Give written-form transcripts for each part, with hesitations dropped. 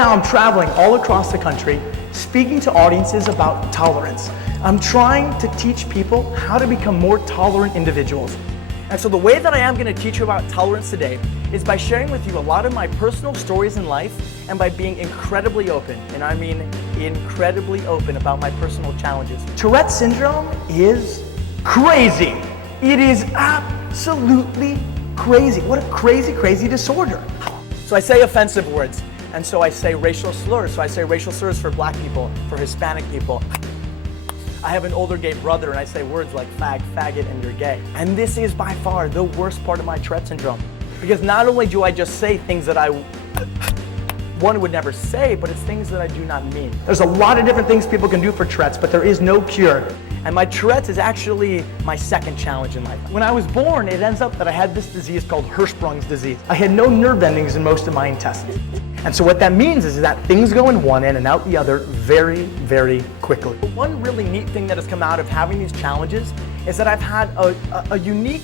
now I'm traveling all across the country, speaking to audiences about tolerance. I'm trying to teach people how to become more tolerant individuals. And so the way that I am going to teach you about tolerance today is by sharing with you a lot of my personal stories in life and by being incredibly open, and I mean incredibly open about my personal challenges. Tourette syndrome is crazy. It is absolutely crazy. What a crazy, crazy disorder. So I say offensive words, and so I say racial slurs. So I say racial slurs for black people, for Hispanic people. I have an older gay brother and I say words like fag, faggot, and you're gay. And this is by far the worst part of my Tourette syndrome. Because not only do I just say things that one would never say, but it's things that I do not mean. There's a lot of different things people can do for Tourette's, but there is no cure. And my Tourette's is actually my second challenge in life. When I was born, it ends up that I had this disease called Hirschsprung's disease. I had no nerve endings in most of my intestines. And so what that means is that things go in one end and out the other very, very quickly. But one really neat thing that has come out of having these challenges is that I've had the unique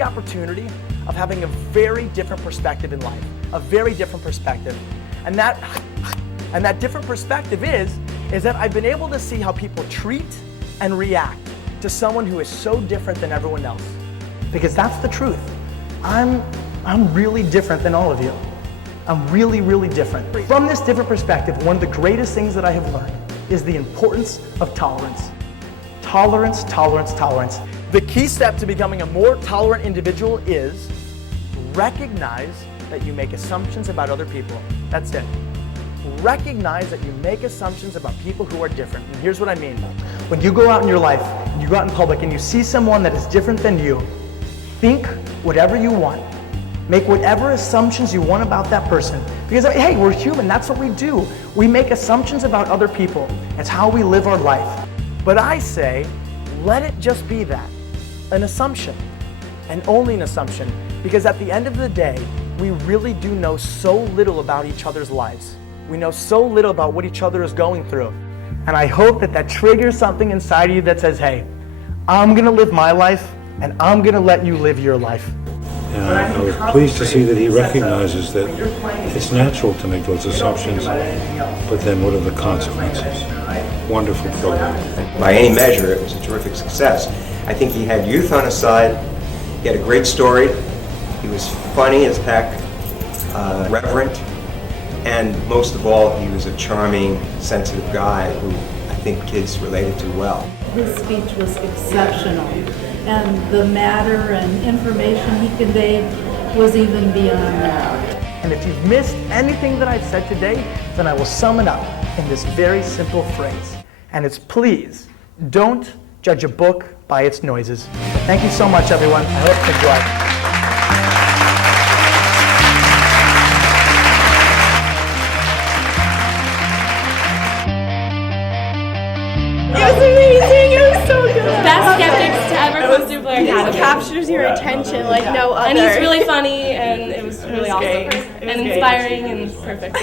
opportunity of having a very different perspective in life, a very different perspective. And that different perspective is that I've been able to see how people treat and react to someone who is so different than everyone else. Because that's the truth. I'm really different than all of you. I'm really, really different. From this different perspective, one of the greatest things that I have learned is the importance of tolerance. Tolerance, tolerance, tolerance. The key step to becoming a more tolerant individual is recognize that you make assumptions about other people. That's it. Recognize that you make assumptions about people who are different. And here's what I mean. When you go out in your life, you go out in public and you see someone that is different than you, think whatever you want. Make whatever assumptions you want about that person. Because, hey, we're human, that's what we do. We make assumptions about other people. It's how we live our life. But I say, let it just be that, an assumption, and only an assumption. Because at the end of the day, we really do know so little about each other's lives. We know so little about what each other is going through. And I hope that that triggers something inside of you that says, hey, I'm gonna live my life, and I'm gonna let you live your life. And I was pleased to see that he recognizes that it's natural to make those assumptions, but then what are the consequences? Wonderful program. By any measure, it was a terrific success. I think he had youth on his side. He had a great story. He was funny as heck, reverent, and most of all, he was a charming, sensitive guy who I think kids related to well. His speech was exceptional, and the matter and information he conveyed was even beyond that. And if you've missed anything that I've said today, then I will sum it up in this very simple phrase. And it's please, don't judge a book by its noises. Thank you so much, everyone. I hope you enjoyed. It was amazing. It was so good. Best skeptics to ever come through Blair Academy. He captures your attention like no other. And he's really funny, and it was really awesome. And inspiring and perfect.